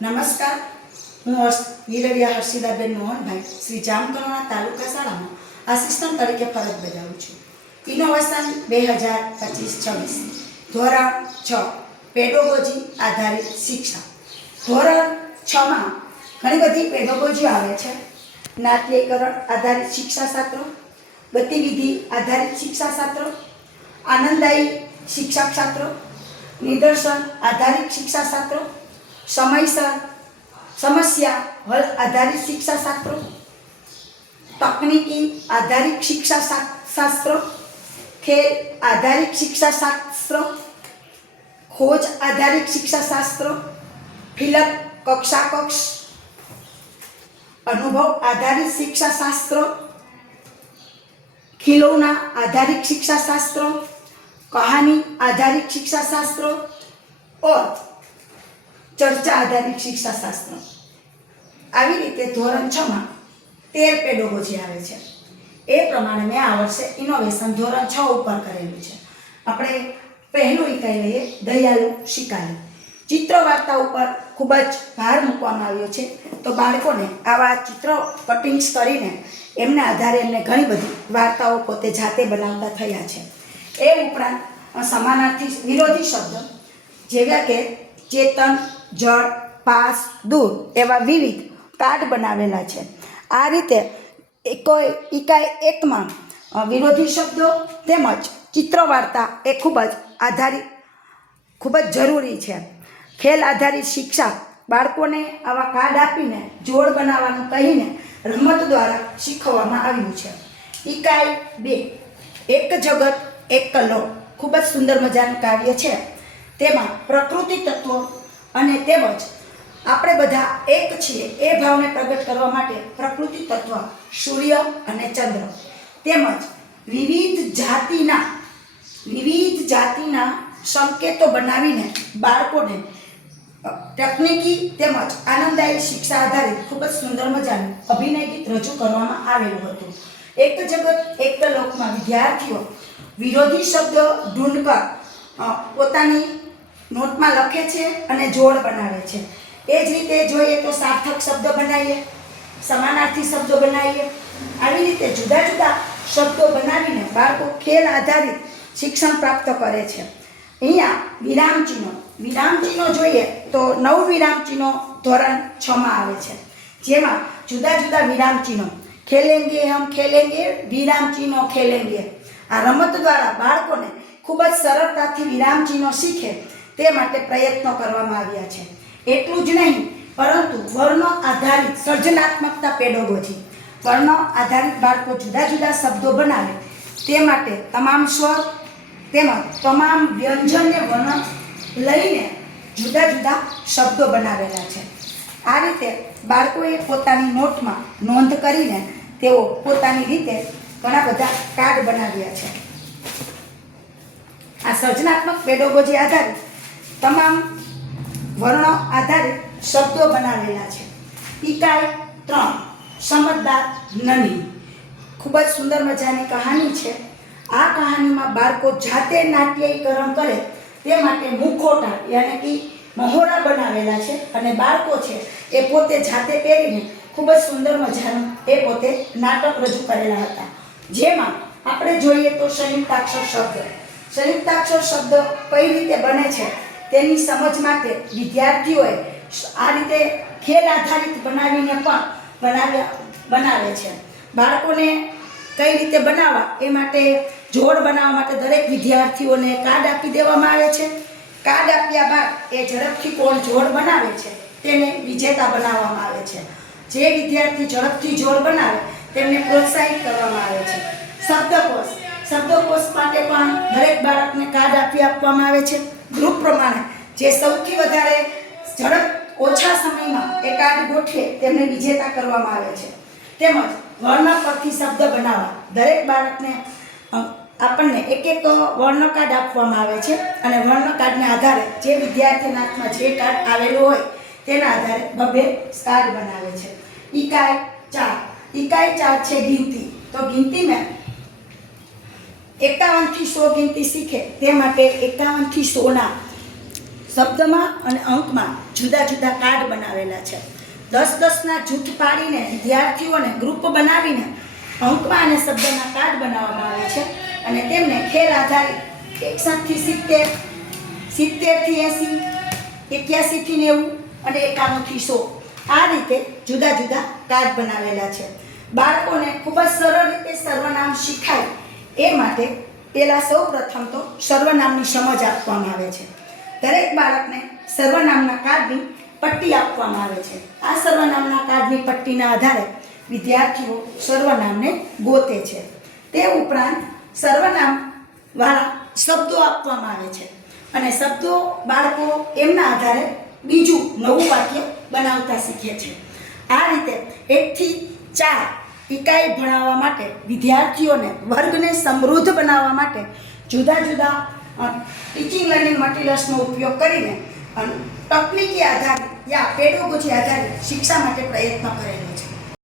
નમસ્કાર, હું હિરડિયા હર્ષિદાબેન મોહનભાઈ શ્રી જામકંડોરણા તાલુકા શાળામાં આસિસ્ટન્ટ તરીકે ફરજ બજાવું છું. ઇનોવેશન 2025-26 ધોરણ 6 પેડોગોજી આધારિત શિક્ષા. ધોરણ 6માં ઘણી બધી પેડોગોજી આવે છે. નાટ્યકરણ આધારિત શિક્ષાશાસ્ત્ર, ગતિવિધિ આધારિત શિક્ષાશાસ્ત્ર, આનંદદાયી શિક્ષાશાસ્ત્ર, નિદર્શન આધારિત શિક્ષાશાસ્ત્ર, સમસ્યા હલ આધારિત શિક્ષાશાસ્ત્ર, તકનીકી આધારિત શિક્ષાશાસ્ત્ર, ખેલ આધારિત શિક્ષાશાસ્ત્ર, ખોજ આધારિત શિક્ષાશાસ્ત્ર, ફિલક કક્ષાકક્ષ, અનુભવ આધારિત શિક્ષાશાસ્ત્ર, ખિલૌના આધારિત શિक्षाशास्त्र, कहानी आधारित शिक्षाशास्त्र और चर्चा आधारित शिक्षाशास्त्र. આવી રીતે ધોરણ 6 માં 13 પેડોગોજી આવે છે. એ પ્રમાણે મેં આ વર્ષે ઇનોવેશન ધોરણ 6 ઉપર કરેલું છે. આપણે પહેલું ઇકાઈ લઈએ, દયાળુ શિકારી. ચિત્ર વાર્તા ઉપર ખૂબ જ ભાર મૂકવામાં આવ્યો છે. તો બાળકોને આવા ચિત્ર કટિંગ્સ કરીને એમના આધારે એમને ઘણી બધી વાર્તાઓ પોતે જાતે બનાવતા થયા છે. એ ઉપરાંત સમાનાર્થી વિરોધી શબ્દ જેવા કે ચેતન, જળ, પાસ, દૂર એવા વિવિધ કાર્ડ બનાવેલા છે. આ રીતે ઇકાઈ 1માં વિરોધી શબ્દો તેમજ ચિત્ર વાર્તા એ ખૂબ જ જરૂરી છે. ખેલ આધારિત શિક્ષા, બાળકોને આવા કાર્ડ આપીને જોડ બનાવવાનું કહીને રમત દ્વારા શીખવવામાં આવ્યું છે. ઇકાઈ 2 એક જગત એક કલો, ખૂબ જ સુંદર મજાનું કાવ્ય છે. તેમાં પ્રકૃતિ તત્વો અને તેમજ આપણે બધા એક છીએ એ ભાવને પ્રગટ કરવા માટે પ્રકૃતિ તત્વ સૂર્ય અને ચંદ્ર તેમજ વિવિધ જાતિના સંકેતો બનાવીને બાળકોને તકનીકી તેમજ આનંદદાયી શિક્ષા આધારિત ખૂબ જ સુંદર મજાનું અભિનય ગીત રજૂ કરવામાં આવેલું હતું. એક જગત એક લોકમાં વિદ્યાર્થીઓ વિરોધી શબ્દ ઢૂંઢકર પોતાની નોટમાં લખે છે અને જોડ બનાવે છે. એ જ રીતે જોઈએ તો સાર્થક શબ્દ બનાવીએ, સમાનાર્થી શબ્દો બનાવીએ. આવી રીતે જુદા જુદા શબ્દો બનાવીને બાળકો ખેલ આધારિત શિક્ષણ પ્રાપ્ત કરે છે. અહીંયા વિરામચિહ્નો જોઈએ તો 9 વિરામચિહ્નો ધોરણ 6માં આવે છે. જેમાં જુદા જુદા વિરામચિહ્નો ખેલેંગે હમ ખેલેંગે, વિરામચિહ્નો ખેલેંગે. આ રમત દ્વારા બાળકોને ખૂબ જ સરળતાથી વિરામચિહ્નો શીખે તે માટે પ્રયત્નો કરવામાં આવ્યા છે. એટલું જ નહીં પરંતુ વર્ણો આધારિત સર્જનાત્મકતા પેડોગોજી. વર્ણો આધારિત બાળકો જુદા જુદા શબ્દો બનાવે તે માટે તમામ સ્વર તેમજ તમામ વ્યંજનને વર્ણ લઈને જુદા જુદા શબ્દો બનાવેલા છે. આ રીતે બાળકોએ પોતાની નોટમાં નોંધ કરીને તેઓ પોતાની રીતે ઘણા બધા કાર્ડ બનાવ્યા છે. આ સર્જનાત્મક પેડોગોજી આધારિત તમામ વર્ણો આધારિત શબ્દો બનાવેલા છે. ઇકાઈ 3 સમજદાર નની, ખૂબ જ સુંદર મજાની કહાની છે. આ કહાનીમાં બાળકો જાતે નાટ્યીકરણ કરે તે માટે મુખોટા યાની કે મહોરા બનાવેલા છે અને બાળકો છે એ પોતે જાતે પહેરીને ખૂબ જ સુંદર મજાનું એ પોતે નાટક રજૂ કરેલા હતા. જેમાં આપણે જોઈએ તો સંયુક્તાક્ષર શબ્દ કઈ રીતે બને છે તેની સમજ માટે વિદ્યાર્થીઓએ આ રીતે ખેલ આધારિત બનાવીને પણ બનાવે છે. બાળકોને કઈ રીતે બનાવવા એ માટે જોડ બનાવવા માટે દરેક વિદ્યાર્થીઓને કાર્ડ આપી દેવામાં આવે છે. કાર્ડ આપ્યા બાદ એ ઝડપથી કોણ જોડ બનાવે છે તેને વિજેતા બનાવવામાં આવે છે. જે વિદ્યાર્થી ઝડપથી જોડ બનાવે તેમને પ્રોત્સાહિત કરવામાં આવે છે. શબ્દકોશ માટે પણ દરેક બાળકને કાર્ડ આપવામાં આવે છે. ગ્રુપ પ્રમાણે જે સૌથી વધારે ઓછા સમયમાં એ કાર્ડ ગોઠવે તેમને વિજેતા કરવામાં આવે છે. તેમજ વર્ણ પરથી શબ્દ બનાવવા દરેક બાળકને આપણને એક વર્ણ કાર્ડ આપવામાં આવે છે અને વર્ણ કાર્ડને આધારે જે વિદ્યાર્થીના હાથમાં જે કાર્ડ આવેલું હોય તેના આધારે 2 કાર્ડ બનાવે છે. ઇકાઈ 4 છે ગિનતી. તો ગિનતીમાં 51 થી 100 ગિનતી શીખે તે માટે 51 થી 100ના શબ્દમાં અને અંકમાં જુદા જુદા કાર્ડ બનાવેલા છે. 10-10ના જૂથ પાડીને વિદ્યાર્થીઓને ગ્રુપ બનાવીને અંકમાં અને શબ્દના કાર્ડ બનાવવામાં આવે છે અને તેમને ખેલ આધારિત 61 થી 70, 70 થી 80, 81 થી 90 અને 91 થી 100 આ રીતે જુદા જુદા કાર્ડ બનાવેલા છે. બાળકોને ખૂબ જ સરળ રીતે સર્વનામ શીખાય એ માટે પહેલાં સૌપ્રથમ તો સર્વનામની સમજ આપવામાં આવે છે. દરેક બાળકને સર્વનામના કાર્ડની પટ્ટી આપવામાં આવે છે. આ સર્વનામના કાર્ડની પટ્ટીના આધારે વિદ્યાર્થીઓ સર્વનામને ગોતે છે. તે ઉપરાંત સર્વનામવાળા શબ્દો આપવામાં આવે છે અને શબ્દો બાળકો એમના આધારે બીજું નવું વાક્ય બનાવતા શીખે છે. આ રીતે 1 થી 4 ઇકાઈ ભણાવવા માટે વિદ્યાર્થીઓને વર્ગને સમૃદ્ધ બનાવવા માટે જુદા જુદા ટીચિંગ લર્નિંગ મટીરિયલ્સનો ઉપયોગ કરીને તકનીકી આધારિત યા પેડોગોજી આધારિત શિક્ષા માટે પ્રયત્ન કરેલો છે.